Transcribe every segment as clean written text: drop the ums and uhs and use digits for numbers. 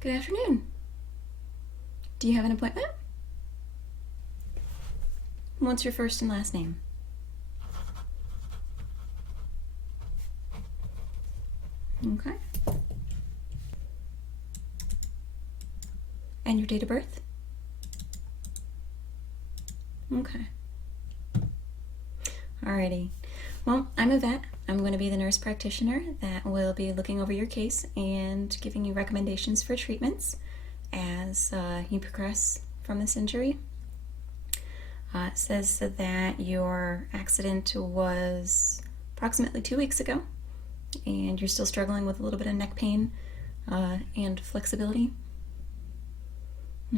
Good afternoon. Do you have an appointment? What's your first and last name? Okay. And your date of birth? Okay. Alrighty. Well, I'm a vet. I'm going to be the nurse practitioner that will be looking over your case and giving you recommendations for treatments as you progress from this injury. It says that your accident was approximately 2 weeks ago, and you're still struggling with a little bit of neck pain and flexibility.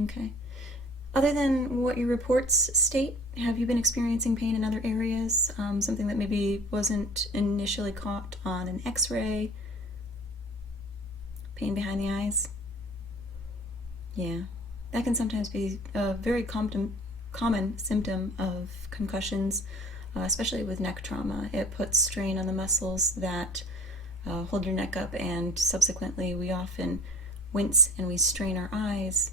Okay. Other than what your reports state, have you been experiencing pain in other areas? Something that maybe wasn't initially caught on an x-ray? Pain behind the eyes? Yeah, that can sometimes be a very common symptom of concussions, especially with neck trauma. It puts strain on the muscles that hold your neck up, and subsequently we often wince and we strain our eyes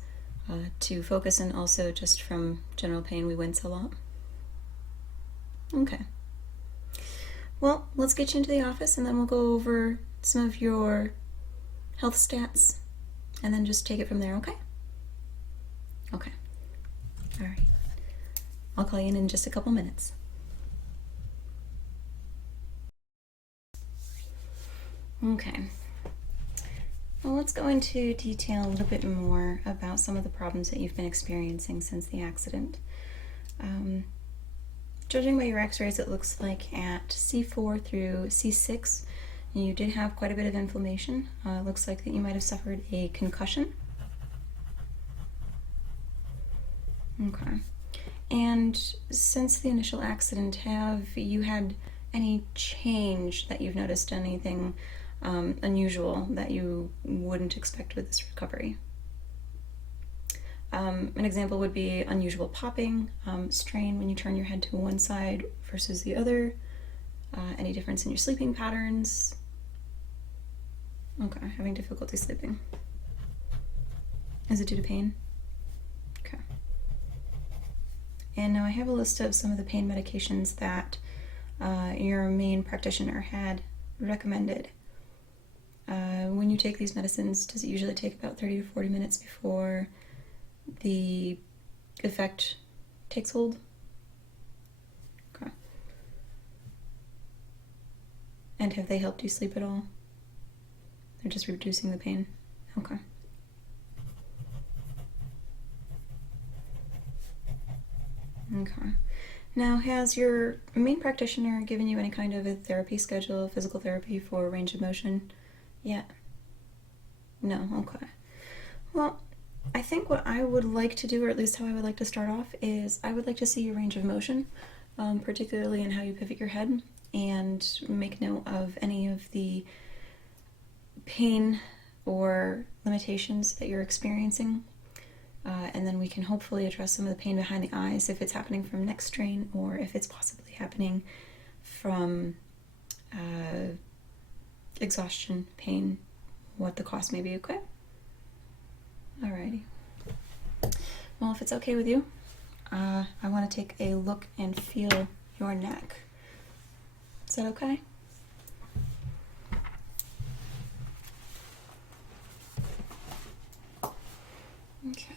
to focus, and also just from general pain we wince a lot. Okay. Well, let's get you into the office and then we'll go over some of your health stats and then just take it from there, okay? Okay. All right. I'll call you in just a couple minutes. Okay. Well, let's go into detail a little bit more about some of the problems that you've been experiencing since the accident. Judging by your x-rays, it looks like at C4 through C6, you did have quite a bit of inflammation. It looks like that you might have suffered a concussion. Okay. And since the initial accident, have you had any change that you've noticed, anything unusual that you wouldn't expect with this recovery? An example would be unusual popping, strain when you turn your head to one side versus the other, any difference in your sleeping patterns. Okay, having difficulty sleeping. Is it due to pain? Okay. And now I have a list of some of the pain medications that your main practitioner had recommended. When you take these medicines, does it usually take about 30 to 40 minutes before the effect takes hold? Okay. And have they helped you sleep at all? They're just reducing the pain? Okay. Okay. Now, has your main practitioner given you any kind of a therapy schedule, physical therapy for range of motion yet? No? Okay. Well, I think what I would like to do, or at least how I would like to start off, is I would like to see your range of motion, particularly in how you pivot your head, and make note of any of the pain or limitations that you're experiencing. And then we can hopefully address some of the pain behind the eyes, if it's happening from neck strain or if it's possibly happening from exhaustion, pain, what the cause may be, okay? Alrighty. Well, if it's okay with you, I want to take a look and feel your neck. Is that okay? Okay.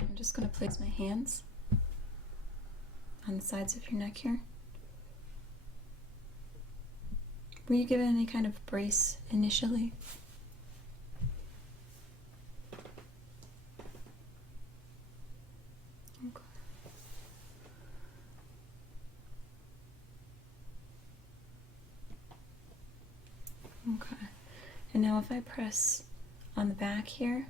I'm just going to place my hands on the sides of your neck here. Were you given any kind of brace initially? Okay. Okay. And now if I press on the back here,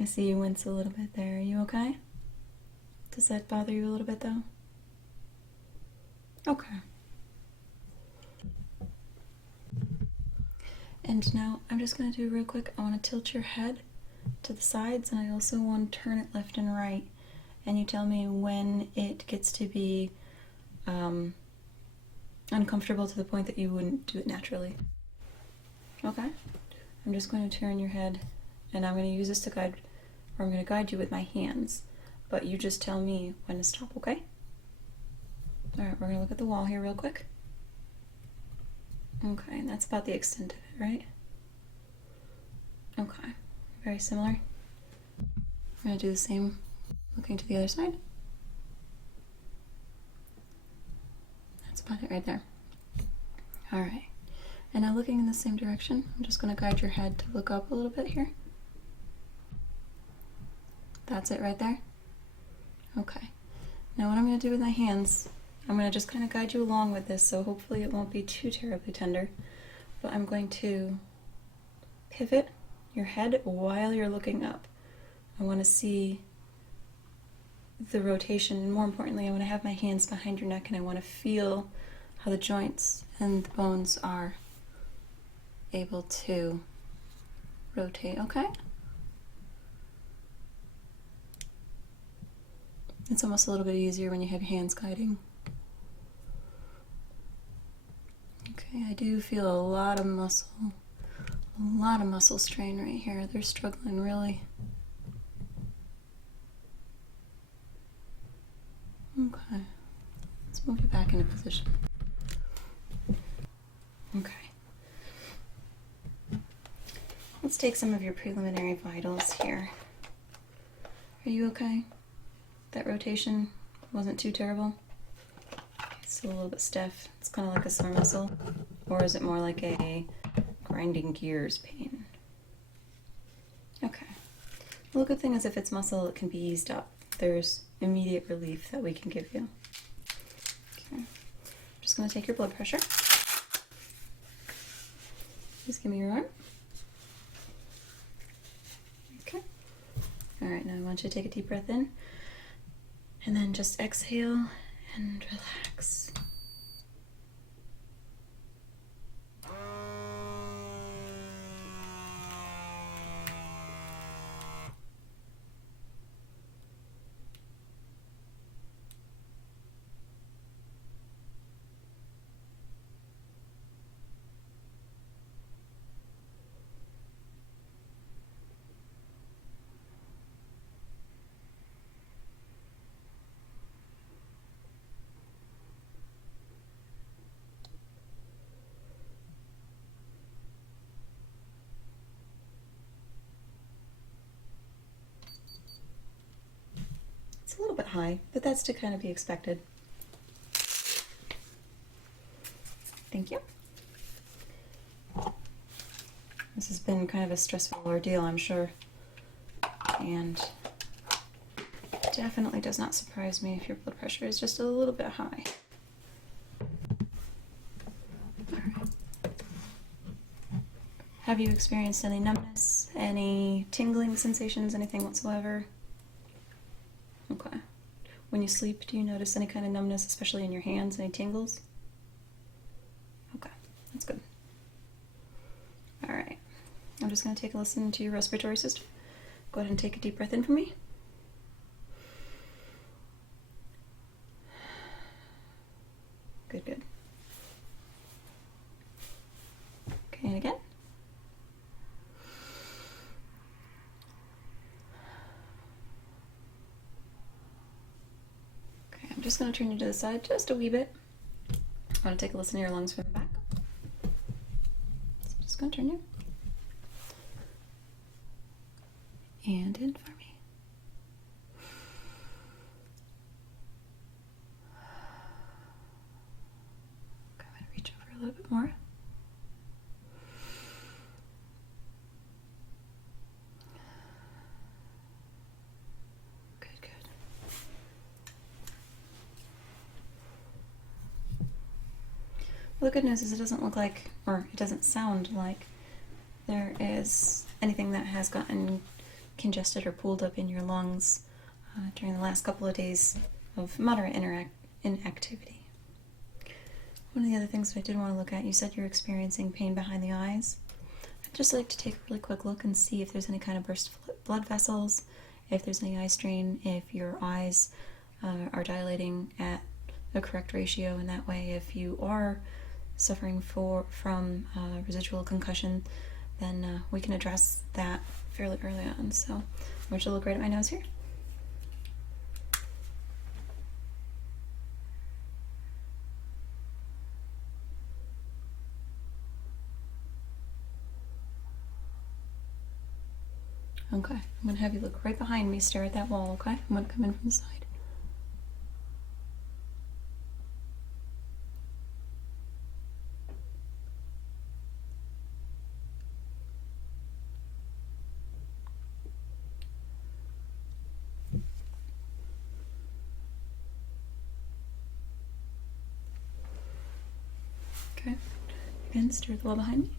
I see you wince a little bit there. Are you okay? Does that bother you a little bit though? Okay. And now I'm just going to do real quick, I want to tilt your head to the sides, and I also want to turn it left and right. And you tell me when it gets to be uncomfortable to the point that you wouldn't do it naturally. Okay. I'm just going to turn your head, and I'm going to use this to guide, or I'm going to guide you with my hands, but you just tell me when to stop, okay? All right, we're going to look at the wall here real quick. Okay, and that's about the extent of it, right? Okay, very similar. I'm going to do the same, looking to the other side. That's about it right there. All right, and now looking in the same direction, I'm just going to guide your head to look up a little bit here. That's it right there? Okay. Now what I'm going to do with my hands, I'm going to just kind of guide you along with this, so hopefully it won't be too terribly tender, but I'm going to pivot your head while you're looking up. I want to see the rotation, and more importantly, I want to have my hands behind your neck, and I want to feel how the joints and the bones are able to rotate, okay? It's almost a little bit easier when you have your hands guiding. Okay, I do feel a lot of muscle strain right here. They're struggling really. Okay, let's move you back into position. Okay. Let's take some of your preliminary vitals here. Are you okay? That rotation wasn't too terrible? It's a little bit stiff. It's kind of like a sore muscle. Or is it more like a grinding gears pain? Okay. Well, the good thing is if it's muscle, it can be eased up. There's immediate relief that we can give you. Okay. I'm just going to take your blood pressure. Just give me your arm. Okay. All right, now I want you to take a deep breath in. And then just exhale and relax. It's a little bit high, but that's to kind of be expected. Thank you. This has been kind of a stressful ordeal, I'm sure. And it definitely does not surprise me if your blood pressure is just a little bit high. All right. Have you experienced any numbness, any tingling sensations, anything whatsoever? Okay. When you sleep, do you notice any kind of numbness, especially in your hands, any tingles? Okay, that's good. All right. I'm just going to take a listen to your respiratory system. Go ahead and take a deep breath in for me. Good, good. Okay, and again. Okay, I'm just going to turn you to the side just a wee bit. I want to take a listen to your lungs from the back. So I'm just going to turn you. And in for me. Okay, I'm going to reach over a little bit more. Good, good. Well, the good news is it doesn't look like, or it doesn't sound like there is anything that has gotten congested or pooled up in your lungs during the last couple of days of moderate inactivity. One of the other things that I did want to look at, you said you're experiencing pain behind the eyes. I'd just like to take a really quick look and see if there's any kind of burst blood vessels, if there's any eye strain, if your eyes are dilating at the correct ratio, and that way if you are suffering from residual concussion, then we can address that fairly early on. So I want you to look right at my nose here. Okay, I'm going to have you look right behind me, stare at that wall, okay? I'm going to come in from the side. Okay, again, stare at the wall behind me.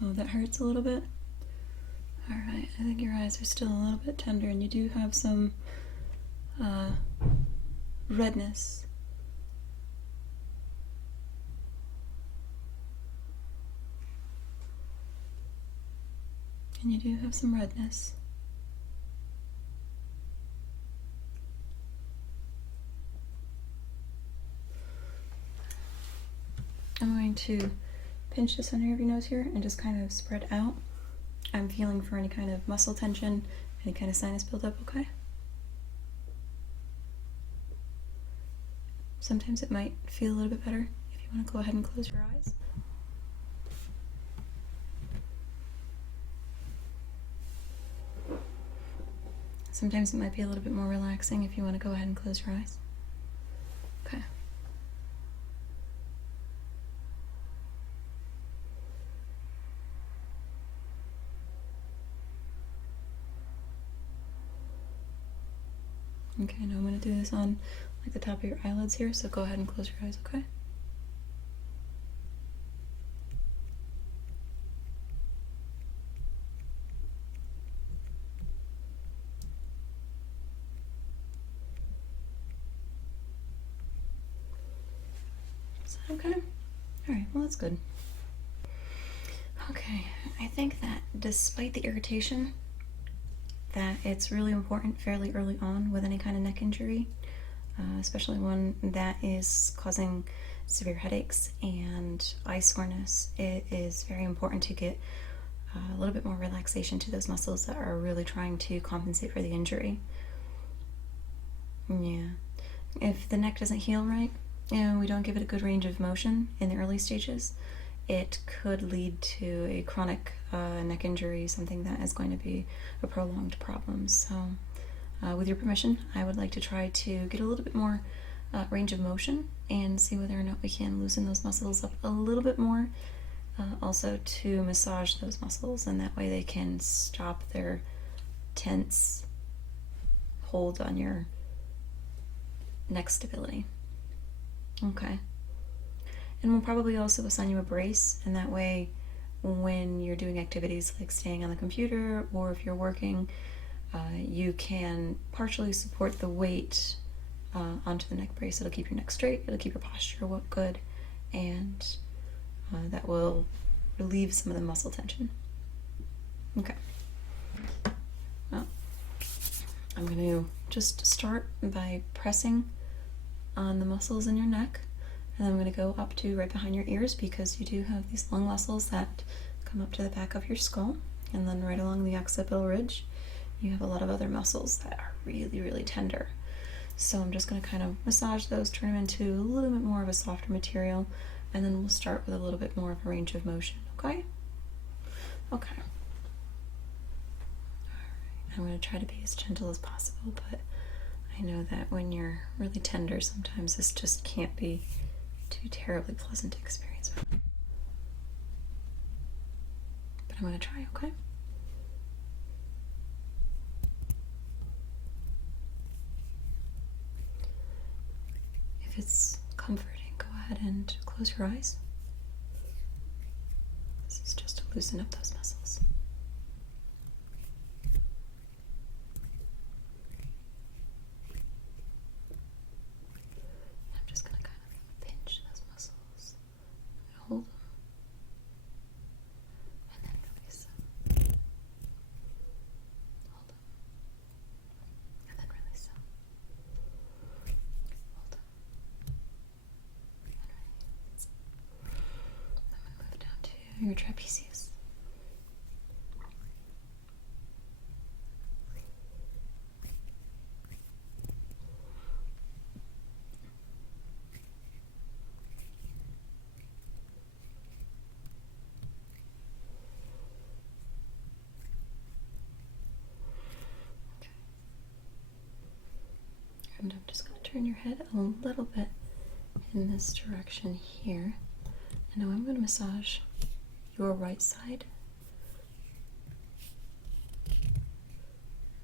Oh, that hurts a little bit? Alright, I think your eyes are still a little bit tender, and you do have some redness. And you do have some redness. I'm going to pinch the center of your nose here and just kind of spread out. I'm feeling for any kind of muscle tension, any kind of sinus buildup, okay? Sometimes it might feel a little bit better if you want to go ahead and close your eyes. Sometimes it might be a little bit more relaxing if you want to go ahead and close your eyes. Okay. Okay, now I'm going to do this on like the top of your eyelids here, so go ahead and close your eyes, okay? Is that okay? Alright, well that's good. Okay, I think that despite the irritation, that it's really important fairly early on with any kind of neck injury, especially one that is causing severe headaches and eye soreness. It is very important to get a little bit more relaxation to those muscles that are really trying to compensate for the injury. Yeah. If the neck doesn't heal right, and we don't give it a good range of motion in the early stages, it could lead to a chronic neck injury, something that is going to be a prolonged problem. So with your permission, I would like to try to get a little bit more range of motion and see whether or not we can loosen those muscles up a little bit more. Also to massage those muscles, and that way they can stop their tense hold on your neck stability. Okay. And we'll probably also assign you a brace, and that way when you're doing activities like staying on the computer or if you're working, you can partially support the weight onto the neck brace. It'll keep your neck straight, it'll keep your posture good, and that will relieve some of the muscle tension. Okay. Well, I'm going to just start by pressing on the muscles in your neck. And then I'm going to go up to right behind your ears, because you do have these long muscles that come up to the back of your skull. And then right along the occipital ridge, you have a lot of other muscles that are really, really tender. So I'm just going to kind of massage those, turn them into a little bit more of a softer material, and then we'll start with a little bit more of a range of motion, okay? Okay. Alright, I'm going to try to be as gentle as possible, but I know that when you're really tender, sometimes this just can't be too terribly pleasant to experience. But I'm going to try, okay? If it's comforting, go ahead and close your eyes. This is just to loosen up those muscles. I'm just going to kind of pinch those muscles, hold them, and then release them. your trapezius. Okay. And I'm just going to turn your head a little bit in this direction here. And now I'm going to massage your right side.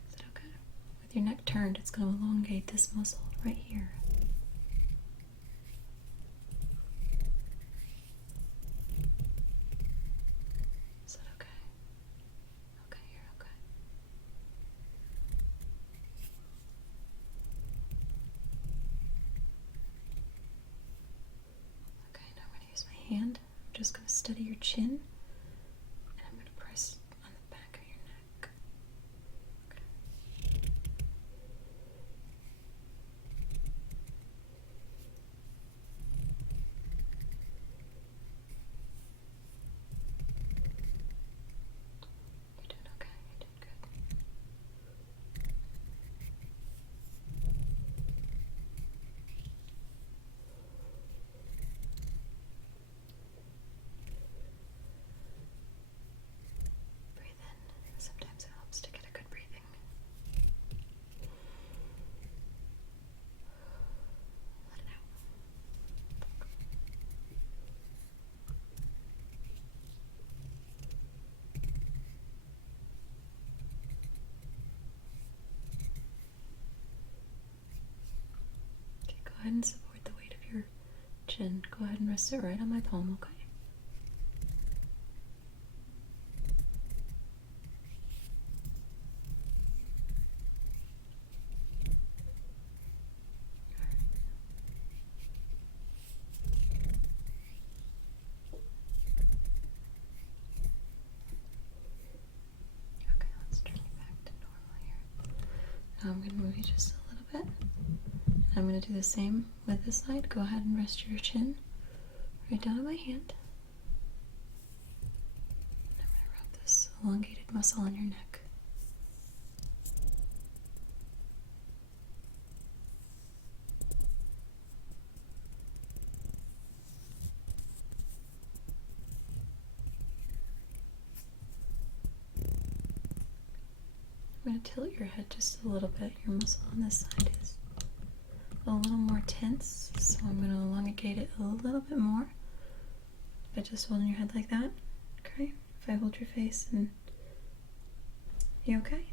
Is that okay? With your neck turned, it's going to elongate this muscle right here. Is that okay? Okay, you're okay. Okay, now I'm going to use my hand. I'm just going to steady your chin, and I'm going to press on the back of your neck. Okay. You're doing okay. You're doing good. Breathe in. Sometimes it helps to get a good breathing. Let it out. Okay, go ahead and support the weight of your chin. Go ahead and rest it right on my palm, okay? Okay, let's turn you back to normal here. Now I'm going to move you just a little bit. And I'm going to do the same with this side. Go ahead and rest your chin right down on my hand. And I'm going to rub this elongated muscle on your neck. I'm going to tilt your head just a little bit. Your muscle on this side is a little more tense, so I'm going to elongate it a little bit more by just holding your head like that. Okay? If I hold your face and... You okay?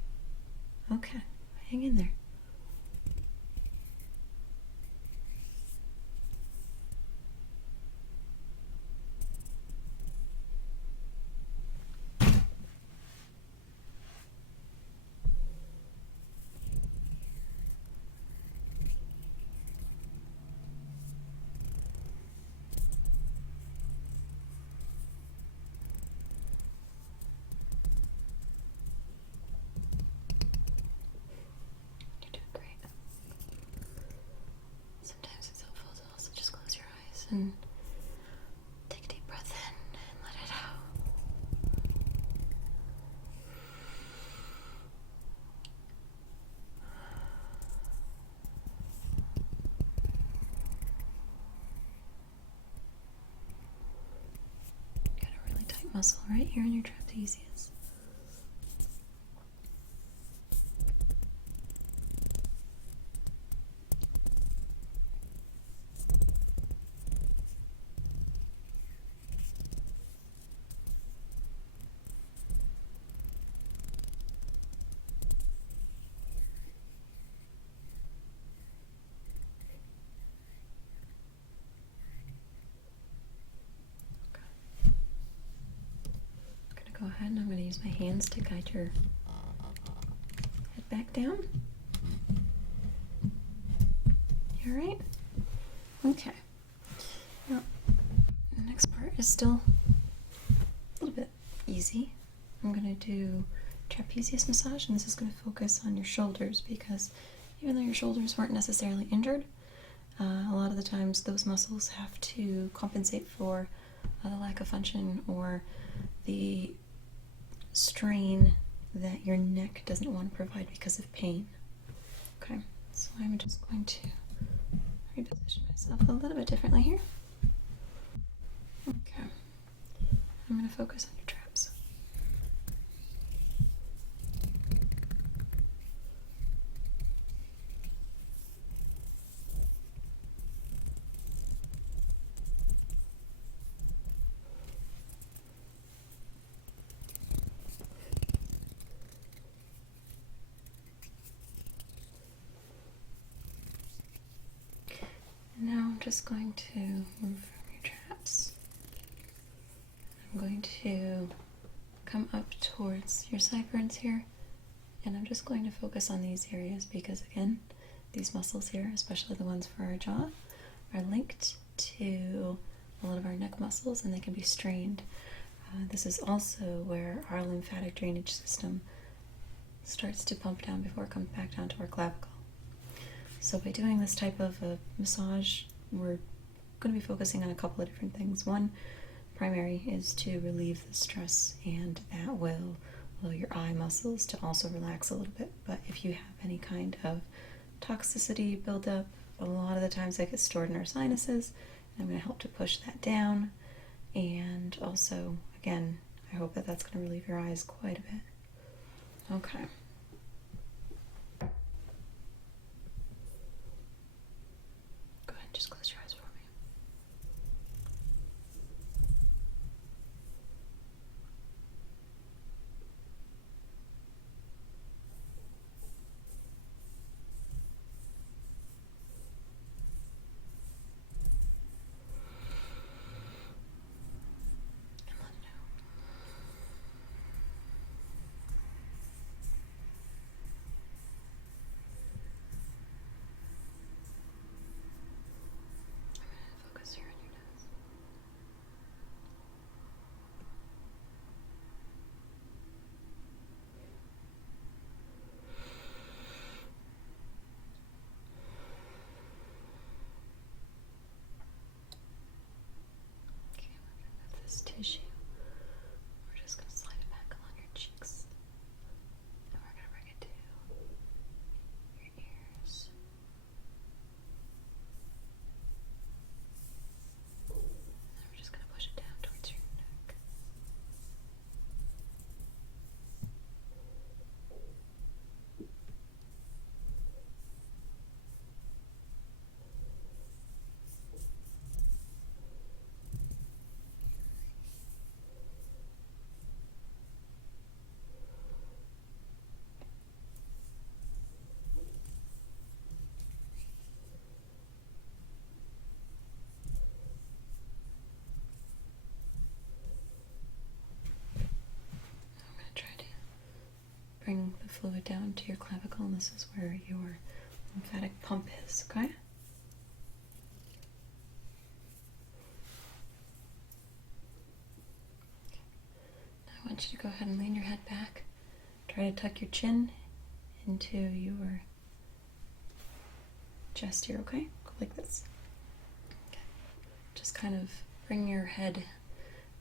Okay. Hang in there. You're doing great. Sometimes it's helpful to also just close your eyes and take a deep breath in and let it out. Got a really tight muscle right here in your trapezius. Go ahead and I'm going to use my hands to guide your head back down. You alright? Okay. Now, the next part is still a little bit easy. I'm going to do trapezius massage, and this is going to focus on your shoulders because even though your shoulders weren't necessarily injured, a lot of the times those muscles have to compensate for the lack of function or the strain that your neck doesn't want to provide because of pain. Okay, so I'm just going to reposition myself a little bit differently here. Okay, I'm going to focus on your traps. Now I'm just going to move from your traps. I'm going to come up towards your sideburns here, and I'm just going to focus on these areas because, again, these muscles here, especially the ones for our jaw, are linked to a lot of our neck muscles and they can be strained. This is also where our lymphatic drainage system starts to pump down before it comes back down to our clavicle. So by doing this type of a massage, we're going to be focusing on a couple of different things. One, primary, is to relieve the stress, and that will allow your eye muscles to also relax a little bit. But if you have any kind of toxicity buildup, a lot of the times that gets stored in our sinuses, and I'm going to help to push that down. And also, again, I hope that that's going to relieve your eyes quite a bit. Okay. Go ahead and just close your eyes for me. And let it out. Focus here on your nose. Okay, we're going to move this tissue. We're just going to slide it back along your cheeks. And we're going to bring it to your ears. And then we're just going to push it down towards your neck. I'm going to try to bring the fluid down to your clavicle, and this is where your lymphatic pump is, okay? Now I want you to go ahead and lean your head back. Try to tuck your chin into your chest here, okay? Go like this. Okay. Just kind of bring your head.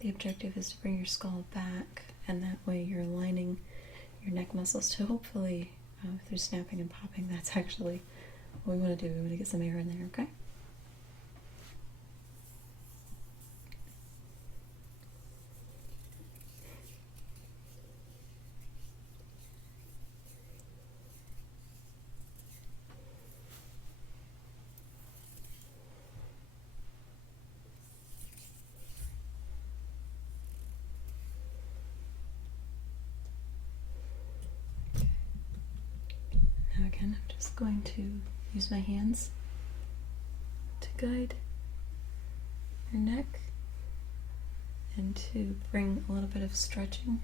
The objective is to bring your skull back, and that way you're aligning your neck muscles to hopefully, through snapping and popping, that's actually what we want to do. We want to get some air in there, okay? Now again, I'm just going to use my hands to guide your neck and to bring a little bit of stretching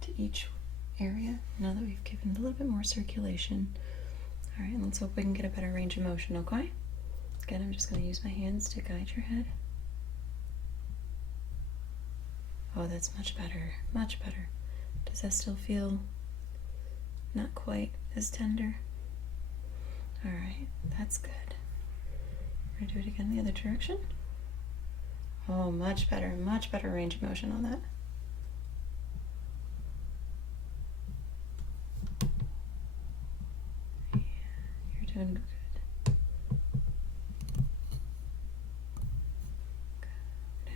to each area now that we've given it a little bit more circulation. Alright, let's hope we can get a better range of motion, okay? Again, I'm just going to use my hands to guide your head. Oh, that's much better, much better. Does that still feel not quite as tender? Alright, that's good. We're going to do it again the other direction. Oh, much better range of motion on that. Yeah, you're doing good.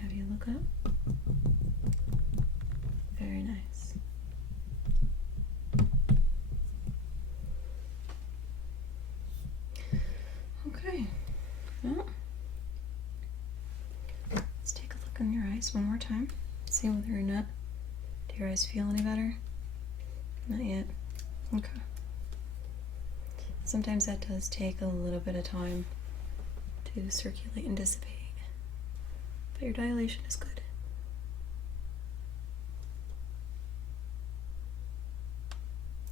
Have you look up? Very nice. Okay. Well, let's take a look in your eyes one more time. See whether or not do your eyes feel any better? Not yet. Okay. Sometimes that does take a little bit of time to circulate and dissipate. But your dilation is good.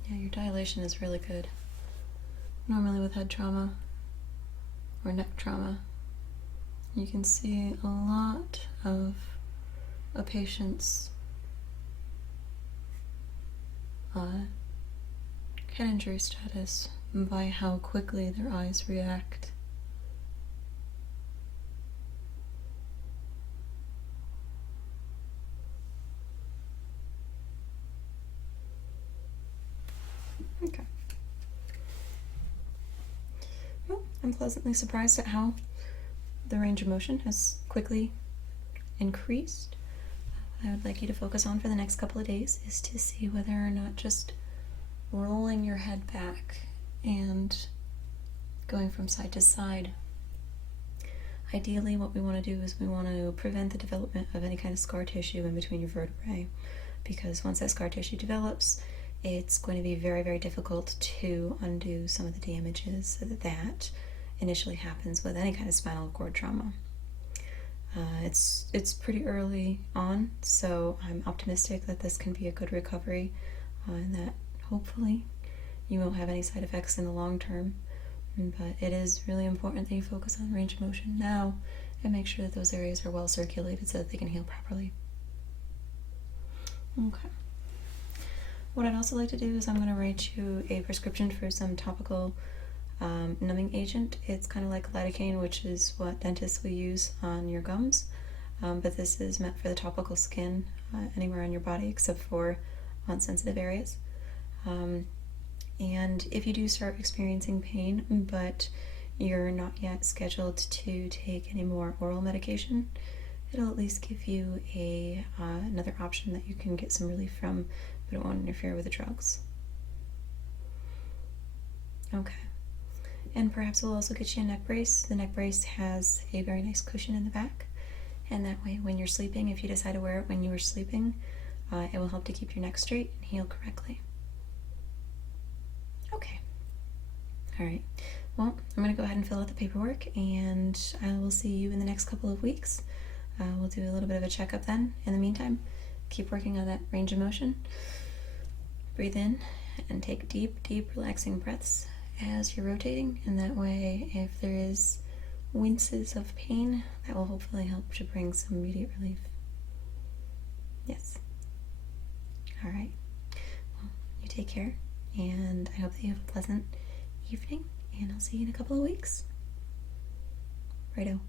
Yeah, your dilation is really good. Normally with head trauma or neck trauma, you can see a lot of a patient's head injury status by how quickly their eyes react. Okay. Well, I'm pleasantly surprised at how the range of motion has quickly increased. What I would like you to focus on for the next couple of days is to see whether or not just rolling your head back and going from side to side. Ideally, what we want to do is we want to prevent the development of any kind of scar tissue in between your vertebrae, because once that scar tissue develops, it's going to be very, very difficult to undo some of the damages that initially happens with any kind of spinal cord trauma. It's pretty early on, so I'm optimistic that this can be a good recovery and that hopefully you won't have any side effects in the long term. But it is really important that you focus on range of motion now and make sure that those areas are well circulated so that they can heal properly. Okay. What I'd also like to do is I'm going to write you a prescription for some topical numbing agent. It's kind of like lidocaine, which is what dentists will use on your gums, but this is meant for the topical skin anywhere on your body except for on sensitive areas. And if you do start experiencing pain, but you're not yet scheduled to take any more oral medication, it'll at least give you another option that you can get some relief from, but it won't interfere with the drugs. Okay. And perhaps we'll also get you a neck brace. The neck brace has a very nice cushion in the back, and that way when you're sleeping, if you decide to wear it when you are sleeping, it will help to keep your neck straight and heal correctly. Okay. All right. Well, I'm going to go ahead and fill out the paperwork, and I will see you in the next couple of weeks. We'll do a little bit of a checkup then. In the meantime, keep working on that range of motion. Breathe in and take deep, deep, relaxing breaths as you're rotating, and that way, if there is winces of pain, that will hopefully help to bring some immediate relief. Yes. All right. Well, you take care, and I hope that you have a pleasant evening, and I'll see you in a couple of weeks. Righto.